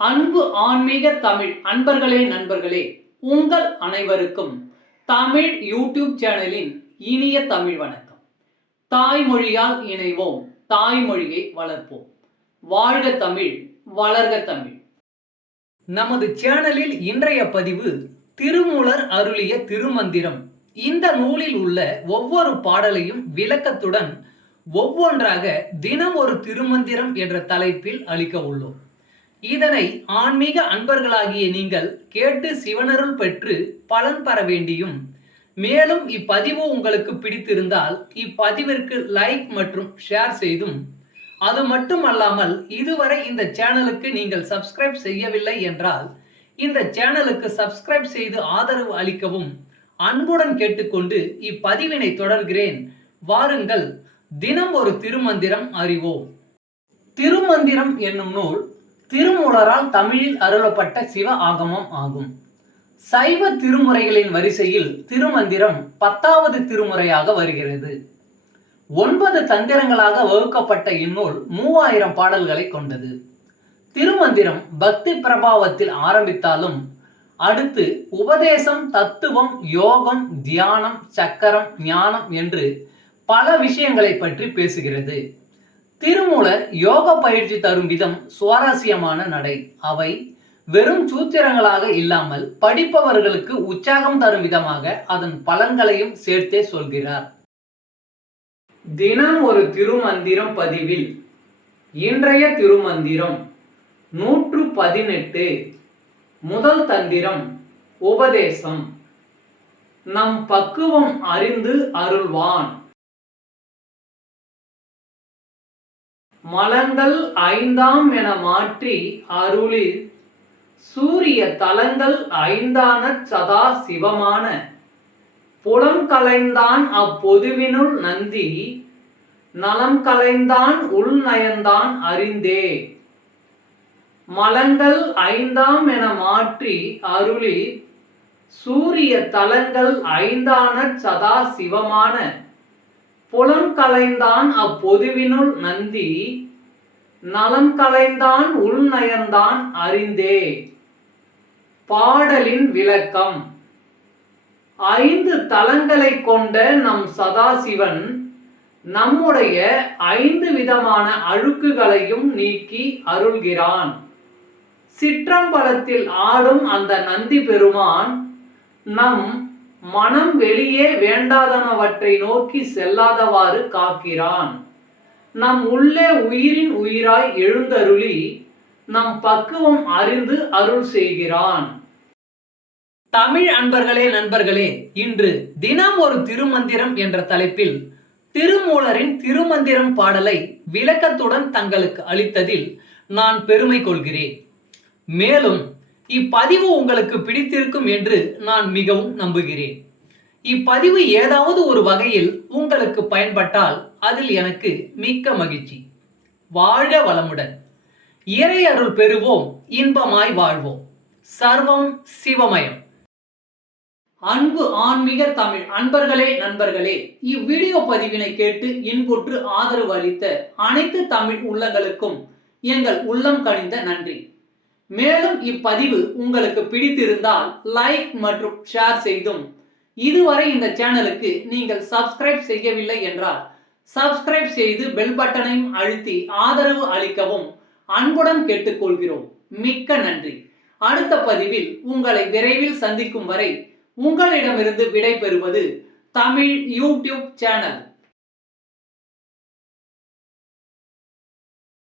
அன்பு ஆன்மீக தமிழ் அன்பர்களே நண்பர்களே, உங்கள் அனைவருக்கும் தமிழ் யூடியூப் சேனலின் இனிய தமிழ் வணக்கம். தாய்மொழியால் இணைவோம், தாய்மொழியை வளர்ப்போம். வாழ்க தமிழ், வளர்க தமிழ். நமது சேனலில் இன்றைய பதிவு திருமூலர் அருளிய திருமந்திரம். இந்த நூலில் உள்ள ஒவ்வொரு பாடலையும் விளக்கத்துடன் ஒவ்வொன்றாக தினம் ஒரு திருமந்திரம் என்ற தலைப்பில் அளிக்க உள்ளோம். இதனை ஆன்மீக அன்பர்களாகிய நீங்கள் கேட்டு சிவனருள் பெற்று பலன் பெற வேண்டியும், மேலும் இப்பதிவு உங்களுக்கு பிடித்திருந்தால் இப்பதிவிற்கு லைக் மற்றும் ஷேர் செய்தும், அது மட்டுமல்லாமல் இதுவரை இந்த சேனலுக்கு நீங்கள் சப்ஸ்கிரைப் செய்யவில்லை என்றால் இந்த சேனலுக்கு சப்ஸ்கிரைப் செய்து ஆதரவு அளிக்கவும் அன்புடன் கேட்டுக்கொண்டு இப்பதிவினை தொடர்கிறேன். வாருங்கள், தினம் ஒரு திருமந்திரம் அறிவோம். திருமந்திரம் என்னும் நூல் திருமூலரால் தமிழில் அருளப்பட்ட சிவ ஆகமம் ஆகும். சைவ திருமுறைகளின் வரிசையில் திருமந்திரம் 10வது திருமுறையாக வருகிறது. 9 தந்திரங்களாக வகுக்கப்பட்ட இந்நூல் 3000 பாடல்களை கொண்டது. திருமந்திரம் பக்தி பிரபாவத்தில் ஆரம்பித்தாலும் அடுத்து உபதேசம், தத்துவம், யோகம், தியானம், சக்கரம், ஞானம் என்று பல விஷயங்களை பற்றி பேசுகிறது. திருமூலர் யோக பயிற்சி தரும் விதம் சுவாரஸ்யமான நடை. அவை வெறும் சூத்திரங்களாக இல்லாமல் படிப்பவர்களுக்கு உற்சாகம் தரும் விதமாக அதன் பலன்களையும் சேர்த்தே சொல்கிறார். தினம் ஒரு திருமந்திரம் பதிவில் இன்றைய திருமந்திரம் 118. முதல் தந்திரம் உபதேசம். நம் பக்குவம் அறிந்து அருள்வான். மலங்கள் 5ஆம் என மாற்றி அருளில் சூரிய தலங்கள் 5ஆன சதா சிவமான புலம் கலைந்தான் அப்பொதுவினுள் நந்தி நலம் கலைந்தான் உள்நயந்தான் அறிந்தே. மலங்கள் 5ஆம் என மாற்றி அருளில் சூரிய தலங்கள் 5ஆன சதா சிவமான புலம் கலைந்தான் அப்பொதுவினுள் நந்தி நலம் கலைந்தான் உள்நயந்தான் அறிந்தே. பாடலின் விளக்கம். 5 தலங்களை கொண்ட நம் சதாசிவன் நம்முடைய 5 விதமான அழுக்குகளையும் நீக்கி அருள்கிறான். சிற்றம்பலத்தில் ஆடும் அந்த நந்தி பெருமான் நம் மனம் வெளியே வேண்டாதனவற்றை நோக்கி செல்லாதவாறு காக்கிறான். நம் உள்ளே உயிரின் உயிராய் எழுந்தருளி நம் பக்குவம் அறிந்து அருள் செய்கிறான். தமிழ் அன்பர்களே நண்பர்களே, இன்று தினம் ஒரு திருமந்திரம் என்ற தலைப்பில் திருமூலரின் திருமந்திரம் பாடலை விளக்கத்துடன் தங்களுக்கு அளித்ததில் நான் பெருமை கொள்கிறேன். மேலும் இப்பதிவு உங்களுக்கு பிடித்திருக்கும் என்று நான் மிகவும் நம்புகிறேன். இப்பதிவு ஏதாவது ஒரு வகையில் உங்களுக்கு பயன்பட்டால் அதில் எனக்கு மிக்க மகிழ்ச்சி. வாழ்க வளமுடன். இறை அருள் பெறுவோம், இன்பமாய் வாழ்வோம். சர்வம் சிவமயம். அன்பு ஆன்மீக தமிழ் அன்பர்களே நண்பர்களே, இவ்வீடியோ பதிவினை கேட்டு இன்புற்று ஆதரவு அளித்த அனைத்து தமிழ் உள்ளங்களுக்கும் எங்கள் உள்ளம் கனிந்த நன்றி. மேலும் இப்பதிவு உங்களுக்கு பிடித்திருந்தால் லைக் மற்றும் ஷேர் செய்தும், இதுவரை இந்த சேனலுக்கு நீங்கள் சப்ஸ்கிரைப் செய்யவில்லை என்றால் சப்ஸ்கிரைப் செய்து பெல் பட்டனையும் அழுத்தி ஆதரவு அளிக்கவும் அன்புடன் கேட்டுக்கொள்கிறோம். மிக்க நன்றி. அடுத்த பதிவில் உங்களை விரைவில் சந்திக்கும் வரை உங்களிடமிருந்து விடை பெறுவது தமிழ் யூடியூப் சேனல்.